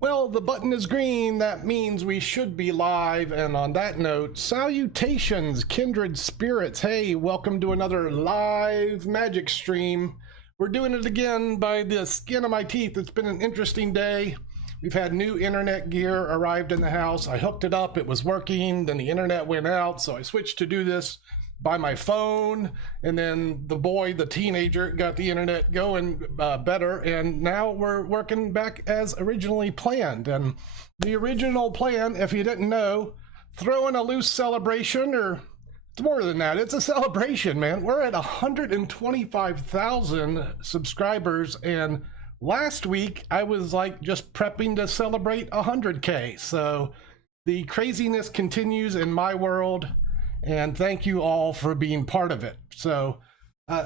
Well, the button is green. That means we should be live. And on that note, salutations, kindred spirits. Hey, welcome to another live magic stream. We're doing it again by the skin of my teeth. It's been an interesting day. We've had new internet gear arrived in the house. I hooked it up. It was working. Then the internet went out. So I switched to do this by my phone, and then the teenager, got the internet going better, and now we're working back as originally planned. And the original plan, if you didn't know, throwing a loose celebration, or it's more than that, it's a celebration, man. We're at 125,000 subscribers, and last week I was like just prepping to celebrate 100K. So the craziness continues in my world, and thank you all for being part of it. So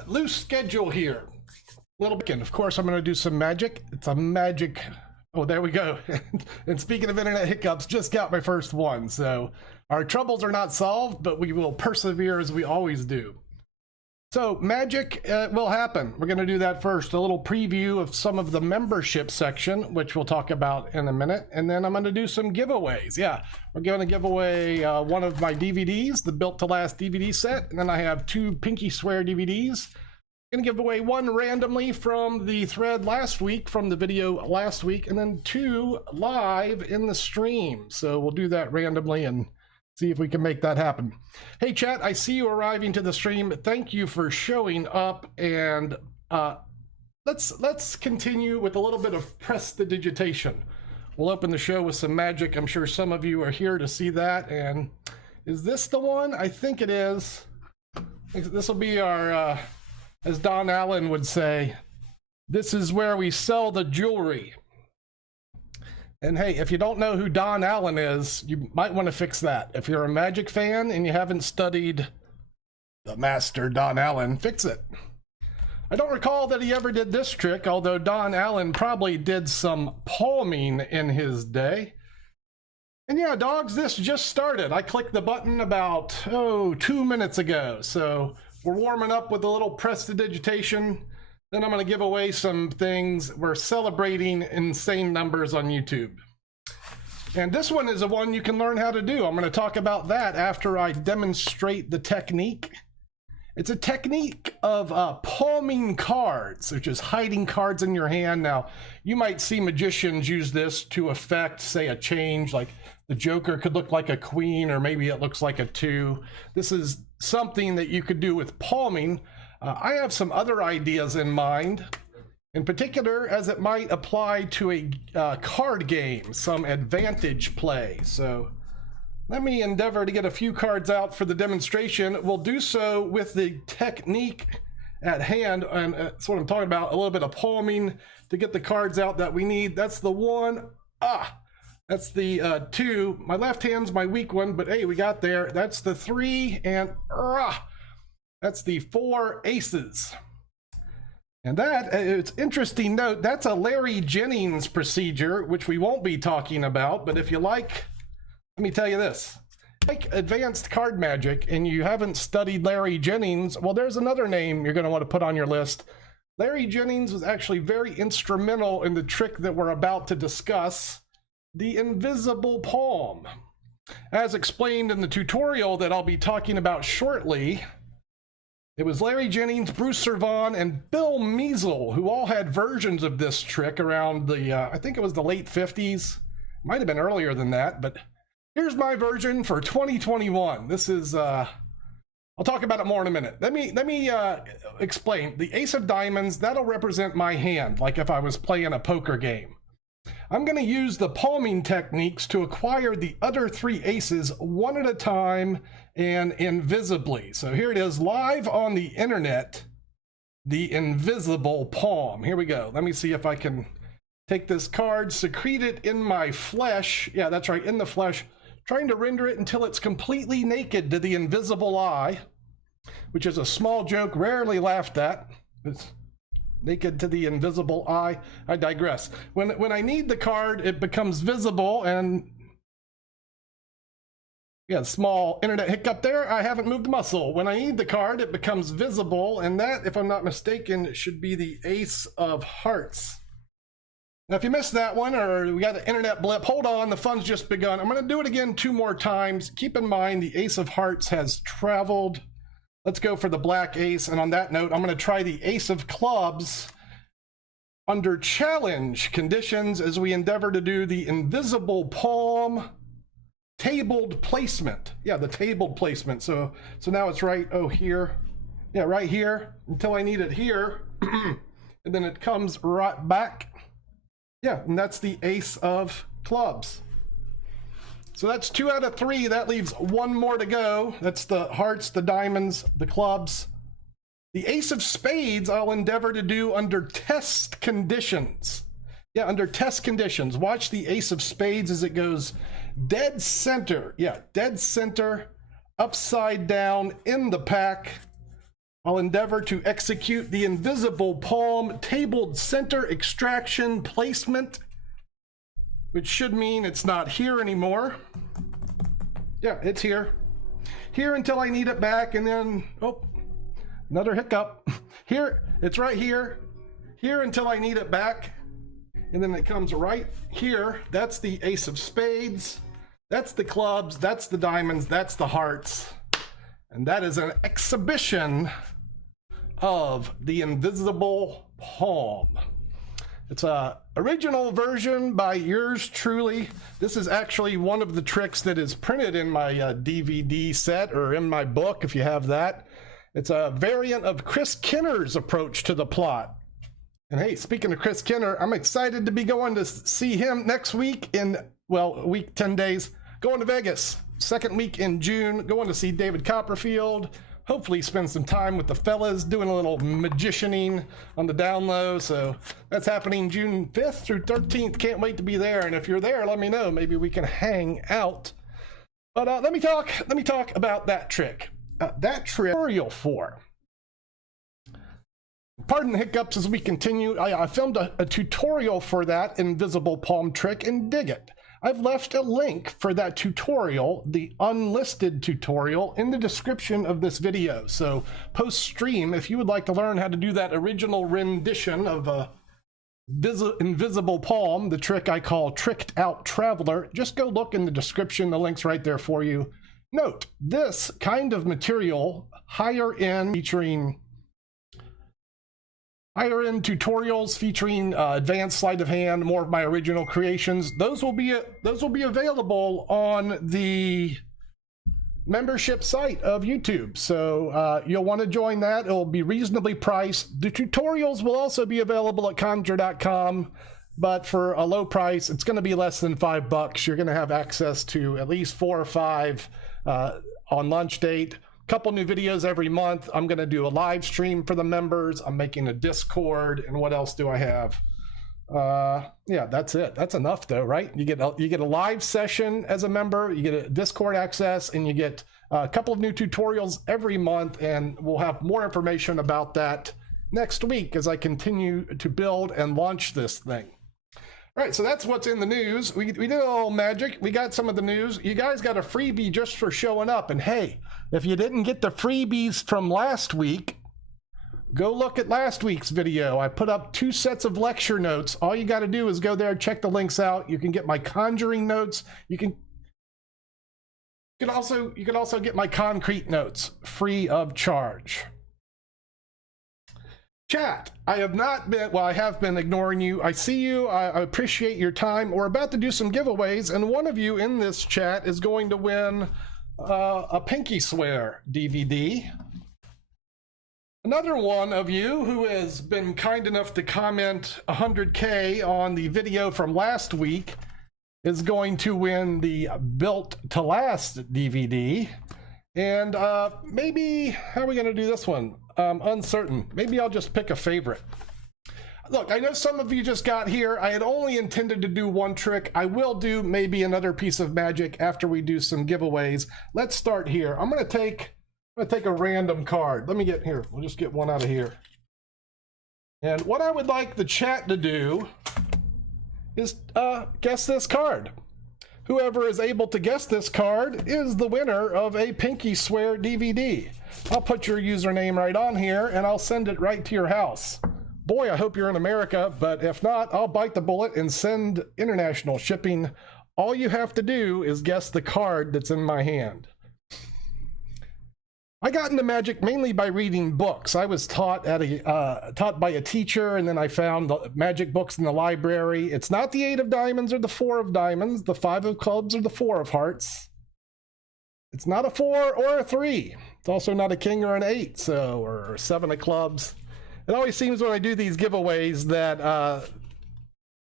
loose schedule here, little bit. Of course, I'm going to do some magic. It's a magic. Oh, there we go. And speaking of internet hiccups, just got my first one. So our troubles are not solved, but we will persevere as we always do. So magic will happen. We're going to do that first. A little preview of some of the membership section, which we'll talk about in a minute. And then I'm going to do some giveaways. Yeah, we're going to give away one of my DVDs, the Built to Last DVD set. And then I have 2 Pinky Swear DVDs. I'm going to give away 1 randomly from the thread last week, from the video last week, and then 2 live in the stream. So we'll do that randomly and see if we can make that happen. Hey chat, I see you arriving to the stream. Thank you for showing up, and let's continue with a little bit of prestidigitation. We'll open the show with some magic. I'm sure some of you are here to see that. And is this the one? I think it is. This will be our, as Don Allen would say, this is where we sell the jewelry. And hey, if you don't know who Don Allen is, you might want to fix that. If you're a Magic fan and you haven't studied the master Don Allen, fix it. I don't recall that he ever did this trick, although Don Allen probably did some palming in his day. And yeah, dogs, this just started. I clicked the button about, 2 minutes ago. So we're warming up with a little prestidigitation. Then I'm going to give away some things. We're celebrating insane numbers on YouTube. And this one is a one you can learn how to do. I'm going to talk about that after I demonstrate the technique. It's a technique of palming cards, which is hiding cards in your hand. Now, you might see magicians use this to affect, say, a change, like the Joker could look like a queen, or maybe it looks like a 2. This is something that you could do with palming. I have some other ideas in mind, in particular as it might apply to a card game, some advantage play. So let me endeavor to get a few cards out for the demonstration. We'll do so with the technique at hand, and that's what I'm talking about, a little bit of palming to get the cards out that we need. That's the 1. That's the 2. My left hand's my weak one, but hey, we got there. That's the 3, and that's the 4 aces. And that, it's interesting note, that's a Larry Jennings procedure, which we won't be talking about. But if you like, let me tell you this, like advanced card magic and you haven't studied Larry Jennings, well, there's another name you're going to want to put on your list. Larry Jennings was actually very instrumental in the trick that we're about to discuss, the invisible palm. As explained in the tutorial that I'll be talking about shortly, it was Larry Jennings, Bruce Servan, and Bill Measle who all had versions of this trick around the, I think it was the late 50s. Might have been earlier than that, but here's my version for 2021. This is, I'll talk about it more in a minute. Let me explain. The ace of diamonds, that'll represent my hand, like if I was playing a poker game. I'm going to use the palming techniques to acquire the other 3 aces one at a time and invisibly. So here it is, live on the internet, the invisible palm. Here we go. Let me see if I can take this card, secrete it in my flesh. Yeah, that's right, in the flesh. Trying to render it until it's completely naked to the invisible eye, which is a small joke rarely laughed at. It's naked to the invisible eye. I digress. When I need the card, it becomes visible, and yeah, small internet hiccup there. I haven't moved the muscle. When I need the card, it becomes visible, and that, if I'm not mistaken, should be the Ace of Hearts. Now, if you missed that one or we got an internet blip, hold on, the fun's just begun. I'm going to do it again 2 more times. Keep in mind the Ace of Hearts has traveled. Let's go for the black ace. And on that note, I'm going to try the Ace of Clubs under challenge conditions as we endeavor to do the invisible palm tabled placement. Yeah, the tabled placement. So now it's right, here. Yeah, right here until I need it here. And then it comes right back. Yeah, and that's the Ace of Clubs. So that's 2 out of 3. That leaves 1 more to go. That's the hearts, the diamonds, the clubs. The Ace of Spades I'll endeavor to do under test conditions. Yeah, under test conditions. Watch the Ace of Spades as it goes dead center. Yeah, dead center, upside down in the pack. I'll endeavor to execute the invisible palm tabled center extraction placement, which should mean it's not here anymore. Yeah, it's here. Here until I need it back, and then, another hiccup. Here, it's right here. Here until I need it back, and then it comes right here. That's the Ace of Spades. That's the clubs, that's the diamonds, that's the hearts. And that is an exhibition of the invisible palm. It's a original version by yours truly. This is actually one of the tricks that is printed in my DVD set, or in my book if you have that. It's a variant of Chris Kenner's approach to the plot. And hey, speaking of Chris Kenner, I'm excited to be going to see him next week in, well, a week, 10 days. Going to Vegas, 2nd week in June, going to see David Copperfield. Hopefully spend some time with the fellas, doing a little magicianing on the down low. So that's happening June 5th through 13th. Can't wait to be there. And if you're there, let me know. Maybe we can hang out. But let me talk about that trick. That trick tutorial for. Pardon the hiccups as we continue. I filmed a tutorial for that invisible palm trick in Dig It. I've left a link for that tutorial, the unlisted tutorial, in the description of this video. So post-stream, if you would like to learn how to do that original rendition of a invisible palm, the trick I call Tricked Out Traveler, just go look in the description. The link's right there for you. Note, this kind of material, higher end tutorials featuring advanced sleight of hand, more of my original creations. Those will be available on the membership site of YouTube. So you'll want to join that. It'll be reasonably priced. The tutorials will also be available at conjure.com, but for a low price, it's going to be less than $5. You're going to have access to at least 4 or 5 on launch date. Couple new videos every month. I'm going to do a live stream for the members. I'm making a Discord, and what else do I have? Yeah, that's it. That's enough though, right? You get a live session as a member, you get a Discord access, and you get a couple of new tutorials every month, and we'll have more information about that next week as I continue to build and launch this thing. All right, so that's what's in the news. We did a little magic. We got some of the news. You guys got a freebie just for showing up. And hey, if you didn't get the freebies from last week, go look at last week's video. I put up 2 sets of lecture notes. All you got to do is go there, check the links out. You can get my conjuring notes. You can also get my concrete notes free of charge. Chat, I have been ignoring you. I see you. I appreciate your time. We're about to do some giveaways, and one of you in this chat is going to win a Pinky Swear DVD. Another one of you who has been kind enough to comment 100K on the video from last week is going to win the Built to Last DVD. And maybe, how are we going to do this one? Uncertain. Maybe I'll just pick a favorite. Look, I know some of you just got here. I had only intended to do one trick. I will do maybe another piece of magic after we do some giveaways. Let's start here. I'm going to take a random card. Let me get here. We'll just get one out of here. And what I would like the chat to do is guess this card. Whoever is able to guess this card is the winner of a Pinky Swear DVD. I'll put your username right on here, and I'll send it right to your house. boy, I hope you're in America, but if not, I'll bite the bullet and send international shipping. All you have to do is guess the card that's in my hand. I got into Magic mainly by reading books. I was taught taught by a teacher, and then I found the Magic books in the library. It's not the 8 of diamonds or the 4 of diamonds, the 5 of clubs or the 4 of hearts. It's not a 4 or a 3. It's also not a king or an 8, or 7 of clubs. It always seems when I do these giveaways that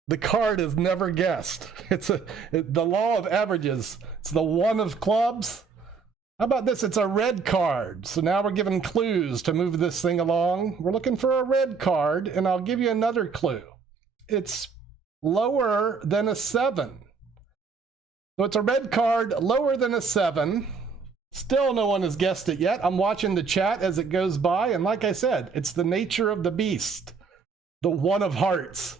the card is never guessed. It's the law of averages. It's the 1 of clubs. How about this? It's a red card. So now we're given clues to move this thing along. We're looking for a red card, and I'll give you another clue. It's lower than a 7. So it's a red card lower than a 7. Still no one has guessed it yet. I'm watching the chat as it goes by, and like I said, it's the nature of the beast. The 1 of hearts.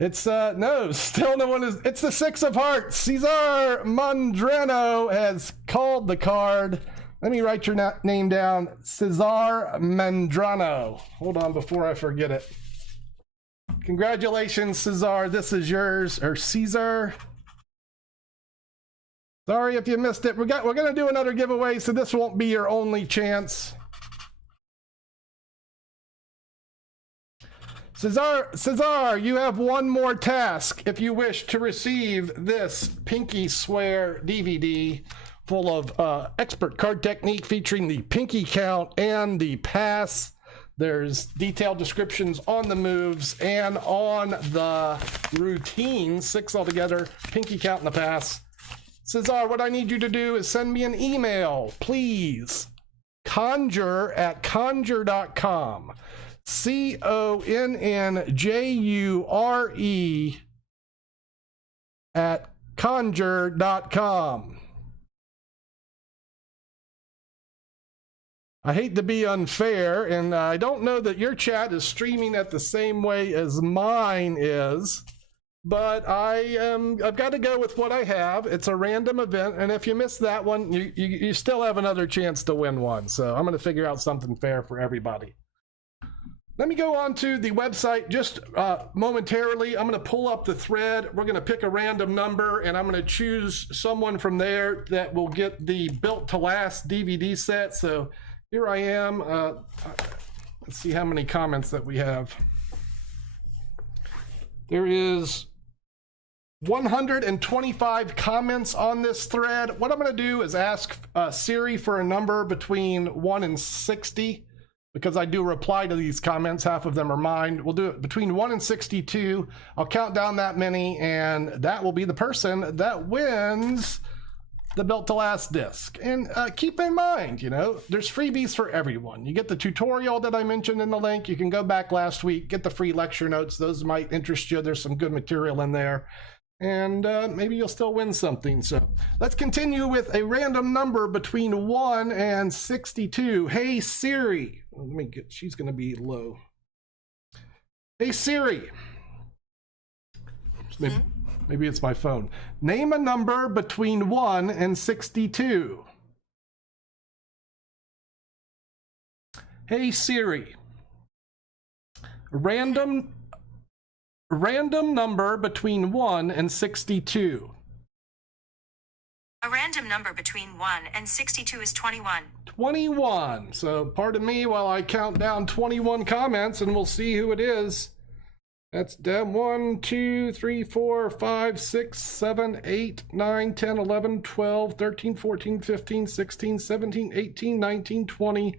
It's, no, still no one is, it's the 6 of hearts. Cesar Mondrano has called the card. Let me write your name down. Cesar Mondrano. Hold on before I forget it. Congratulations, Cesar. This is yours, or Caesar. Sorry if you missed it. We're going to do another giveaway, so this won't be your only chance. Cesar, you have one more task if you wish to receive this Pinky Swear DVD full of expert card technique featuring the Pinky Count and the Pass. There's detailed descriptions on the moves and on the routines, 6 altogether, Pinky Count and the Pass. Cesar, what I need you to do is send me an email, please. Conjure@conjure.com. CONNJURE at conjure.com. I hate to be unfair, and I don't know that your chat is streaming at the same way as mine is, but I've got to go with what I have. It's a random event, and if you miss that one, you still have another chance to win one. So I'm going to figure out something fair for everybody. Let me go on to the website just momentarily. I'm going to pull up the thread. We're going to pick a random number, and I'm going to choose someone from there that will get the Built to Last DVD set. So here I am. Let's see how many comments that we have. There is 125 comments on this thread. What I'm going to do is ask Siri for a number between 1 and 60. Because I do reply to these comments, half of them are mine. We'll do it between 1 and 62. I'll count down that many, and that will be the person that wins the Built to Last disc. And keep in mind, you know, there's freebies for everyone. You get the tutorial that I mentioned in the link. You can go back last week, get the free lecture notes. Those might interest you. There's some good material in there. And maybe you'll still win something. So let's continue with a random number between 1 and 62. Hey Siri, let me get, she's going to be low. Hey Siri, maybe it's my phone. Name a number between 1 and 62. Hey Siri, random number between 1 and 62. A random number between 1 and 62 is 21. 21. So pardon me while I count down 21 comments, and we'll see who it is. That's down 1, 2, 3, 4, 5, 6, 7, 8, 9, 10, 11, 12, 13, 14, 15, 16, 17, 18, 19, 20,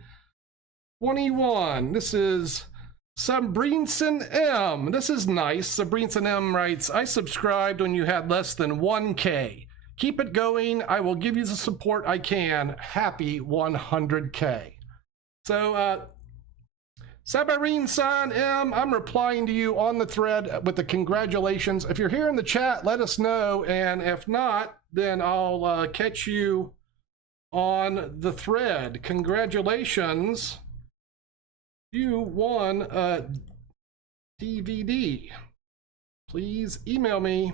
21. This is Sabrinson M. This is nice. Sabrinson M writes, I subscribed when you had less than 1K. Keep it going. I will give you the support I can. Happy 100K. So, Sabrinson M, I'm replying to you on the thread with the congratulations. If you're here in the chat, let us know. And if not, then I'll catch you on the thread. Congratulations. You won a DVD. Please email me.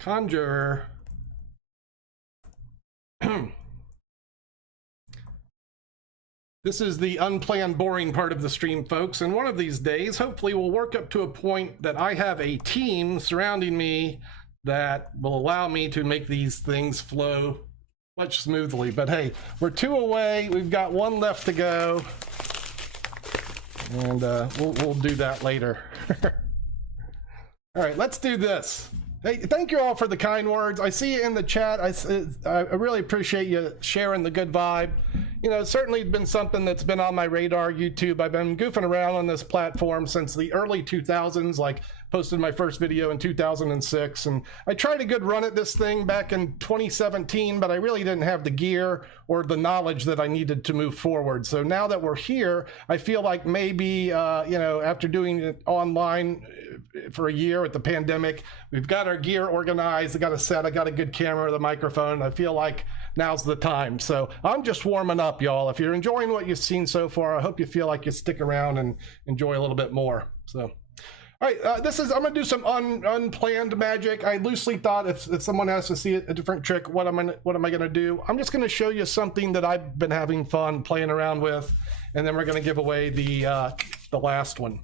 Conjure. This is the unplanned, boring part of the stream, folks, and one of these days, hopefully we'll work up to a point that I have a team surrounding me that will allow me to make these things flow much smoothly. But hey, we're 2 away. We've got 1 left to go, and we'll do that later. All right, let's do this. Hey, thank you all for the kind words. I see you in the chat. I really appreciate you sharing the good vibe. You know, it's certainly been something that's been on my radar, YouTube. I've been goofing around on this platform since the early 2000s, like posted my first video in 2006. And I tried a good run at this thing back in 2017, but I really didn't have the gear or the knowledge that I needed to move forward. So now that we're here, I feel like maybe, you know, after doing it online for a year with the pandemic, we've got our gear organized. I got a set, I got a good camera, the microphone. I feel like now's the time. So I'm just warming up, y'all. If you're enjoying what you've seen so far, I hope you feel like you stick around and enjoy a little bit more. So, all right, I'm gonna do some unplanned magic. I loosely thought if someone has to see a different trick, what am I gonna do? I'm just gonna show you something that I've been having fun playing around with, and then we're gonna give away the last one.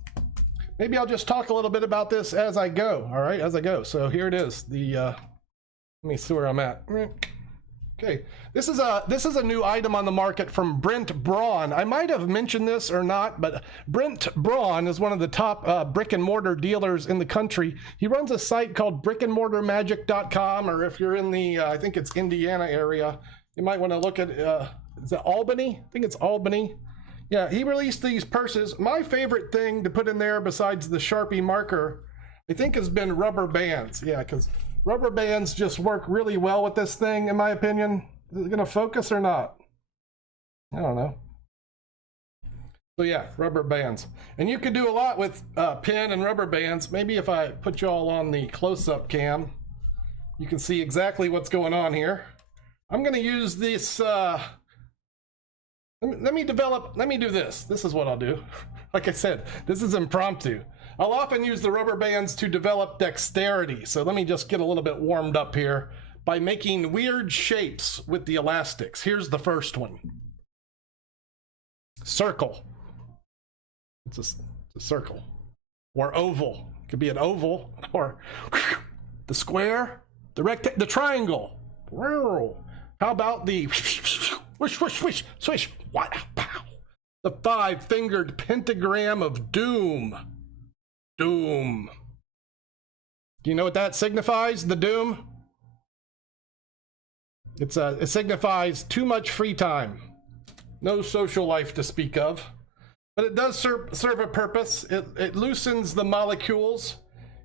Maybe I'll just talk a little bit about this as I go. All right, as I go. So here it is. Let me see where I'm at. Okay, this is a new item on the market from Brent Braun. I might have mentioned this or not, but Brent Braun is one of the top brick and mortar dealers in the country. He runs a site called brickandmortarmagic.com, or if you're in the I think it's Indiana area, you might want to look at is it Albany? I think it's Albany. Yeah, he released these purses. My favorite thing to put in there besides the Sharpie marker, I think, has been rubber bands. Yeah, because rubber bands just work really well with this thing, in my opinion. Is it gonna focus or not? I don't know. So yeah, rubber bands. And you can do a lot with pin and rubber bands. Maybe if I put you all on the close-up cam, you can see exactly what's going on here. I'm gonna use this, let me do this. This is what I'll do. Like I said, this is impromptu. I'll often use the rubber bands to develop dexterity. So let me just get a little bit warmed up here by making weird shapes with the elastics. Here's the first one. Circle. It's a circle. Or oval. It could be an oval, or the square, the triangle. How about the swish, swish, swish, swish, wow, pow. The 5-fingered pentagram of doom. Doom. Do you know what that signifies, the doom? It signifies too much free time. No social life to speak of. But it does serve a purpose. It loosens the molecules.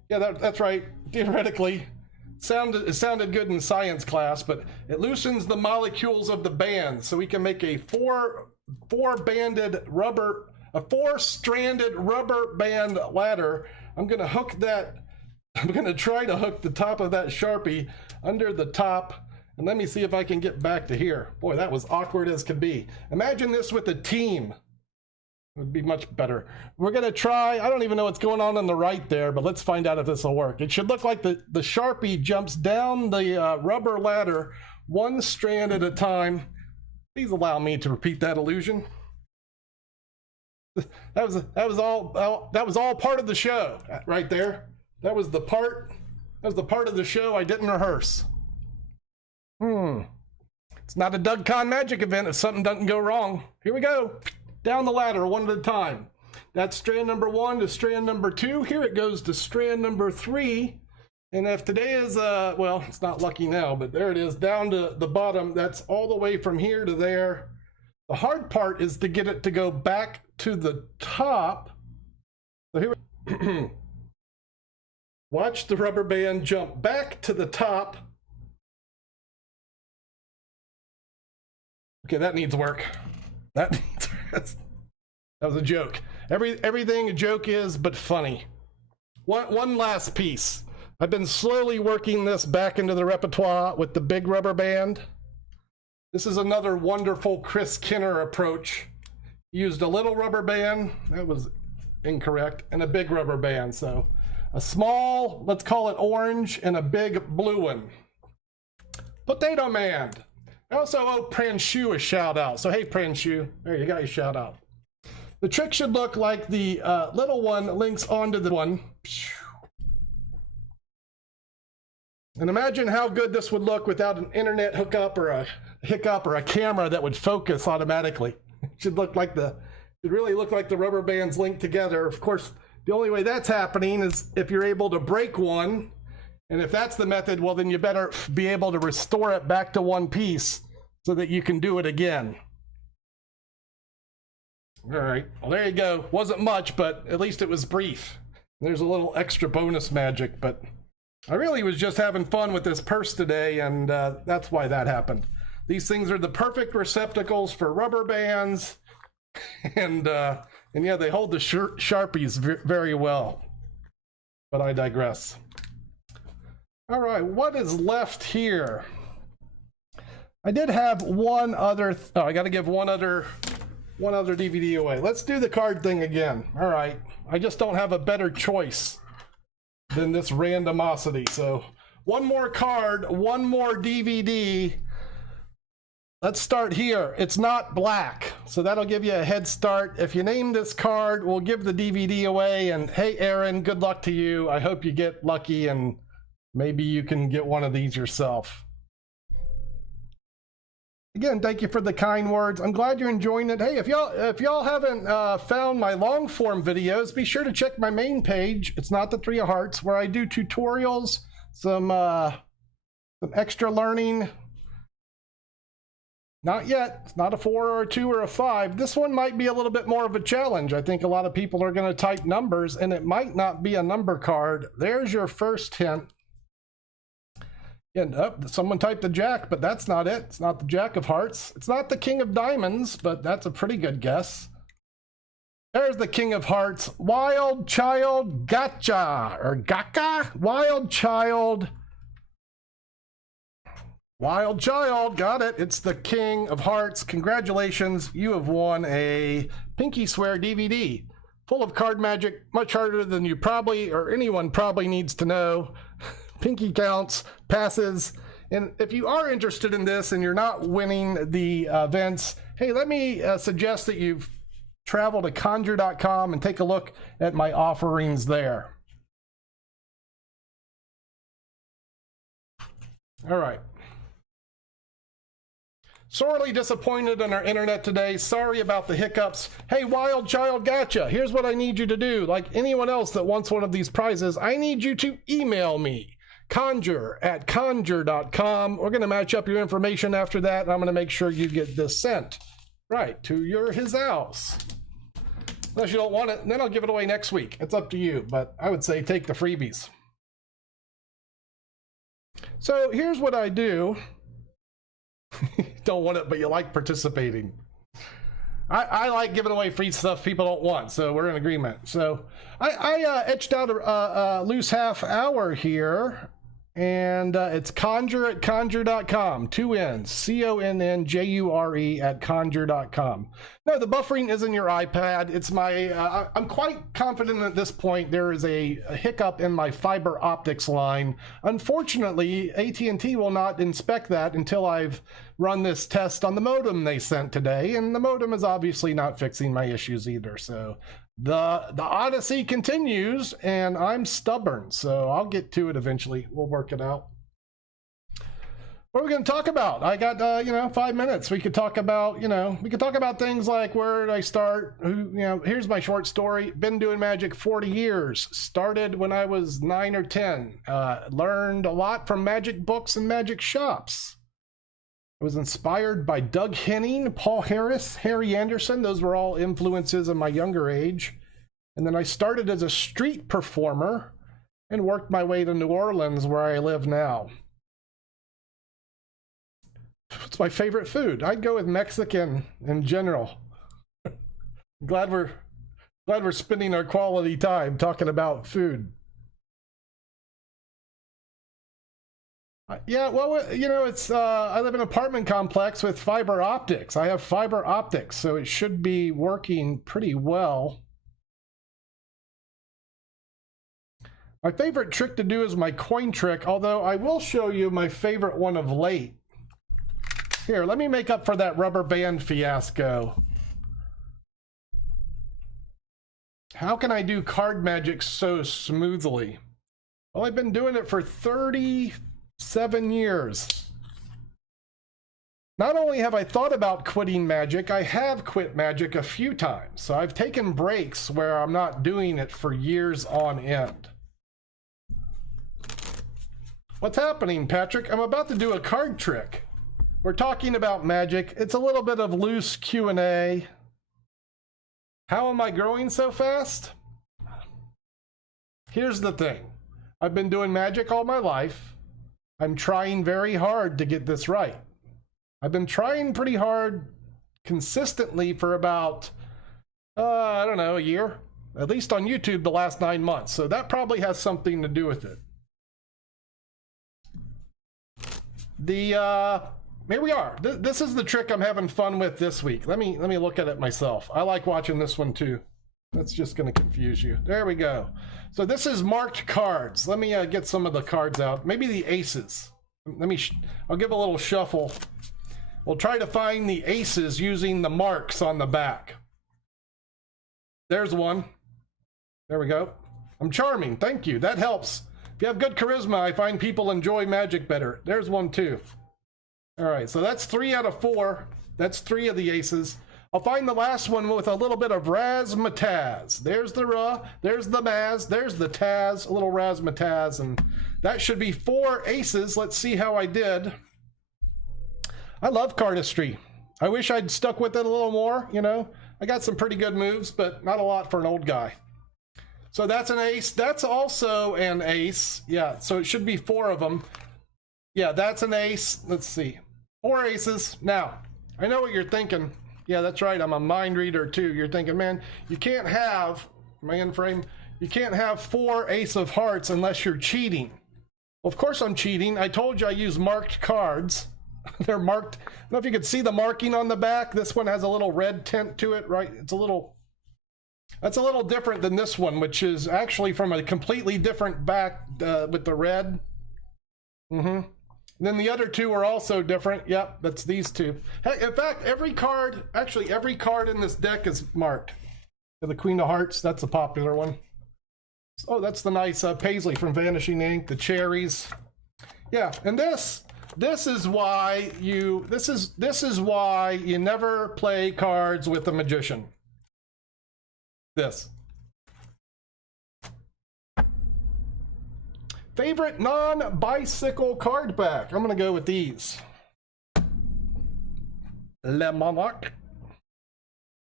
Yeah, that's right. Theoretically, it sounded good in science class, but it loosens the molecules of the band, so we can make a four-stranded rubber band ladder. I'm gonna try to hook the top of that Sharpie under the top, and let me see if I can get back to here. Boy, that was awkward as could be. Imagine this with a team. It would be much better. We're gonna try, I don't even know what's going on the right there, but let's find out if this will work. It should look like the Sharpie jumps down the rubber ladder one strand at a time. Please allow me to repeat that illusion. That was all part of the show right there. That was the part of the show I didn't rehearse. It's not a Doug Conn magic event if something doesn't go wrong. Here we go. Down the ladder one at a time. That's strand number 1 to strand number 2. Here it goes to strand number 3. And if today is, well, it's not lucky now, but there it is, down to the bottom. That's all the way from here to there. The hard part is to get it to go back to the top. So here, watch the rubber band jump back to the top. Okay, that needs work. That was a joke. Everything a joke is, but funny. One last piece. I've been slowly working this back into the repertoire with the big rubber band. This is another wonderful Chris Kinner approach. Used a little rubber band, that was incorrect, and a big rubber band. So a small, let's call it orange, and a big blue one. Potato Man. I also owe Pranshu a shout out. So hey, Pranshu, there you got your shout out. The trick should look like the little one links onto the one. And imagine how good this would look without an internet hookup or a camera that would focus automatically. It should look like it really look like the rubber bands linked together. Of course, the only way that's happening is if you're able to break one. And if that's the method, well, then you better be able to restore it back to one piece so that you can do it again. All right, well, there you go. Wasn't much, but at least it was brief. There's a little extra bonus magic, but I really was just having fun with this purse today, and that's why that happened. These things are the perfect receptacles for rubber bands, and yeah, they hold the Sharpies very well. But I digress. All right, what is left here? I did have one other. I got to give one other DVD away. Let's do the card thing again. All right, I just don't have a better choice than this randomosity. So one more card, one more DVD. Let's start here. It's not black, so that'll give you a head start. If you name this card, we'll give the DVD away. And hey, Aaron, good luck to you. I hope you get lucky and maybe you can get one of these yourself. Again, thank you for the kind words. I'm glad you're enjoying it. Hey, if y'all haven't found my long form videos, be sure to check my main page. It's not the Three of Hearts, where I do tutorials, some extra learning. Not yet. It's not a 4 or a 2 or a 5. This one might be a little bit more of a challenge. I think a lot of people are going to type numbers, and it might not be a number card. There's your first hint. And someone typed the Jack, but that's not it. It's not the Jack of Hearts. It's not the King of Diamonds, but that's a pretty good guess. There's the King of Hearts. Wild Child Gotcha, or Gaka? Wild Child. Wild Child, got it. It's the King of Hearts. Congratulations, you have won a Pinky Swear DVD. Full of card magic, much harder than you probably, or anyone probably needs to know. Pinky counts, passes, and if you are interested in this and you're not winning the events, hey, let me suggest that you travel to conjure.com and take a look at my offerings there. All right. Sorely disappointed in our internet today. Sorry about the hiccups. Hey, Wild Child Gotcha. Here's what I need you to do. Like anyone else that wants one of these prizes, I need you to email me. conjure@conjure.com. We're going to match up your information after that, and I'm going to make sure you get this sent right to his house. Unless you don't want it, then I'll give it away next week. It's up to you, but I would say take the freebies. So here's what I do. Don't want it, but you like participating. I like giving away free stuff people don't want, so we're in agreement. So I etched out a loose half hour here, and it's conjure@conjure.com. 2 N's, CONNJURE at conjure.com. No, the buffering isn't your iPad. It's my, I'm quite confident at this point there is a hiccup in my fiber optics line. Unfortunately, AT&T will not inspect that until I've run this test on the modem they sent today, and the modem is obviously not fixing my issues either. So the odyssey continues, and I'm stubborn, so I'll get to it eventually. We'll work it out. What are we going to talk about? I got 5 minutes. We could talk about things like where did I start? Here's my short story. Been doing magic 40 years. Started when I was 9 or 10. Learned a lot from magic books and magic shops. I was inspired by Doug Henning, Paul Harris, Harry Anderson. Those were all influences in my younger age. And then I started as a street performer and worked my way to New Orleans, where I live now. What's my favorite food? I'd go with Mexican in general. Glad we're spending our quality time talking about food. Yeah, well, it's I live in an apartment complex with fiber optics. I have fiber optics, so it should be working pretty well. My favorite trick to do is my coin trick, although I will show you my favorite one of late. Here, let me make up for that rubber band fiasco. How can I do card magic so smoothly? Well, I've been doing it for 37 years. Not only have I thought about quitting magic, I have quit magic a few times. So I've taken breaks where I'm not doing it for years on end. What's happening, Patrick? I'm about to do a card trick. We're talking about magic. It's a little bit of loose Q&A. How am I growing so fast? Here's the thing. I've been doing magic all my life. I'm trying very hard to get this right. I've been trying pretty hard consistently for about, I don't know, a year. At least on YouTube the last 9 months. So that probably has something to do with it. Here we are. This is the trick I'm having fun with this week. Let me look at it myself. I like watching this one too. That's just going to confuse you. There we go. So this is marked cards. Let me get some of the cards out. Maybe the aces. I'll give a little shuffle. We'll try to find the aces using the marks on the back. There's one. There we go. I'm charming. Thank you. That helps. If you have good charisma, I find people enjoy magic better. There's one too. All right, so that's 3 out of 4. That's 3 of the aces. I'll find the last one with a little bit of razzmatazz. There's the ra, there's the maz, there's the taz, a little razzmatazz, and that should be 4 aces. Let's see how I did. I love cardistry. I wish I'd stuck with it a little more, you know. I got some pretty good moves, but not a lot for an old guy. So that's an ace. That's also an ace. Yeah, so it should be 4 of them. Yeah, that's an ace. Let's see. 4 aces. Now, I know what you're thinking. Yeah, that's right. I'm a mind reader too. You're thinking, man, you can't have, am I in frame? You can't have 4 ace of hearts unless you're cheating. Well, of course I'm cheating. I told you I use marked cards. They're marked. I don't know if you could see the marking on the back. This one has a little red tint to it, right? It's a little, that's a little different than this one, which is actually from a completely different back with the red. Then the other 2 are also different. Yep, that's these 2. Hey, in fact, every card in this deck is marked. The Queen of Hearts, that's a popular one. Oh, that's the nice Paisley from Vanishing Ink, the cherries. Yeah, and this is why you never play cards with a magician. This. Favorite non-bicycle card back. I'm gonna go with these. Le Monarch.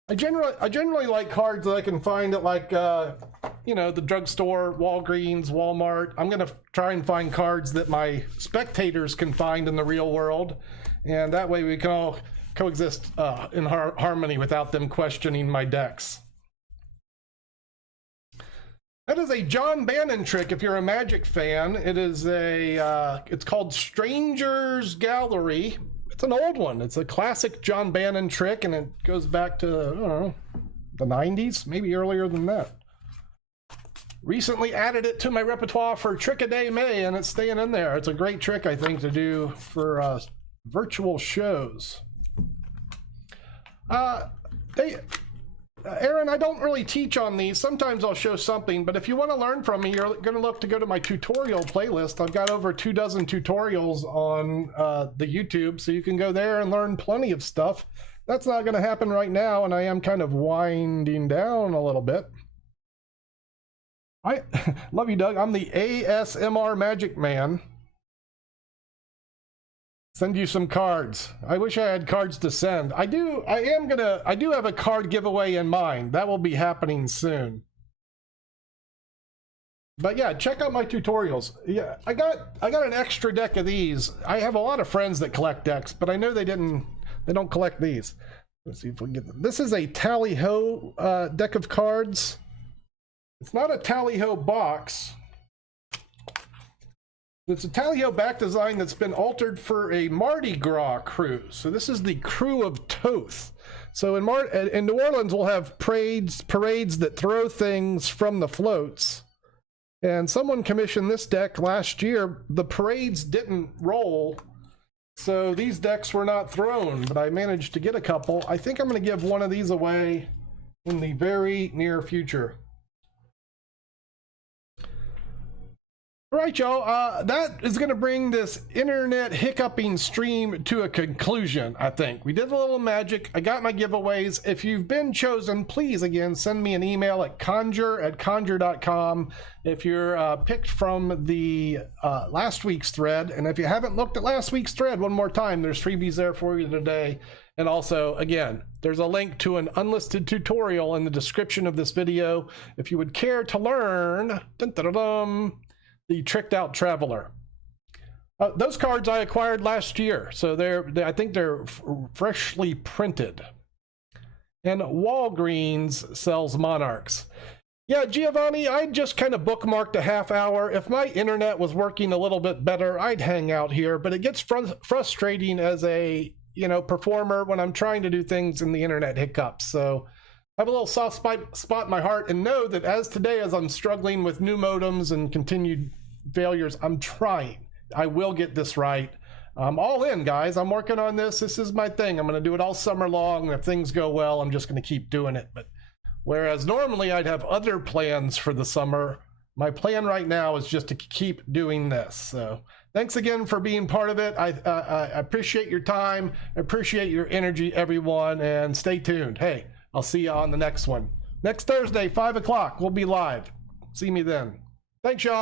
I generally like cards that I can find at, like, you know, the drugstore, Walgreens, Walmart. I'm gonna try and find cards that my spectators can find in the real world, and that way we can all coexist in harmony without them questioning my decks. That is a John Bannon trick if you're a Magic fan. It is it's called Stranger's Gallery. It's an old one. It's a classic John Bannon trick, and it goes back to, I don't know, the 90s, maybe earlier than that. Recently added it to my repertoire for Trick-a-Day May, and it's staying in there. It's a great trick, I think, to do for virtual shows. Aaron, I don't really teach on these. Sometimes I'll show something, but if you want to learn from me, you're going to look to go to my tutorial playlist. I've got over 24 tutorials on the YouTube, so you can go there and learn plenty of stuff. That's not going to happen right now, and I am kind of winding down a little bit. I love you, Doug. I'm the ASMR Magic Man. Send you some cards. I wish I had cards to send. I do have a card giveaway in mind. That will be happening soon. But yeah, check out my tutorials. Yeah, I got an extra deck of these. I have a lot of friends that collect decks, but I know they don't collect these. Let's see if we can get them. This is a tally-ho deck of cards. It's not a tally-ho box. It's a tally-ho back design that's been altered for a Mardi Gras cruise. So this is the Crew of Thoth. So in New Orleans, we'll have parades that throw things from the floats. And someone commissioned this deck last year. The parades didn't roll, So these decks were not thrown, but I managed to get a couple. I think I'm going to give one of these away in the very near future. All right, y'all, that is going to bring this internet hiccuping stream to a conclusion, I think. We did a little magic. I got my giveaways. If you've been chosen, please, again, send me an email at conjure@conjure.com if you're picked from the last week's thread. And if you haven't looked at last week's thread, one more time, there's freebies there for you today. And also, again, there's a link to an unlisted tutorial in the description of this video if you would care to learn the Tricked Out Traveler. Those cards I acquired last year, so I think they're freshly printed. And Walgreens sells Monarchs. Yeah, Giovanni, I just kind of bookmarked a half hour. If my internet was working a little bit better, I'd hang out here, but it gets frustrating as a performer when I'm trying to do things in the internet hiccups. So I have a little soft spot in my heart, and know that as I'm struggling with new modems and continued failures, I'm trying. I will get this right. I'm all in, guys. I'm working on this. This is my thing. I'm going to do it all summer long, and if things go well, I'm just going to keep doing it. But whereas normally I'd have other plans for the summer, my plan right now is just to keep doing this. So thanks again for being part of it. I appreciate your time. I appreciate your energy, everyone, and stay tuned. Hey, I'll see you on the next one. Next Thursday, 5 o'clock, we'll be live. See me then. Thanks, y'all.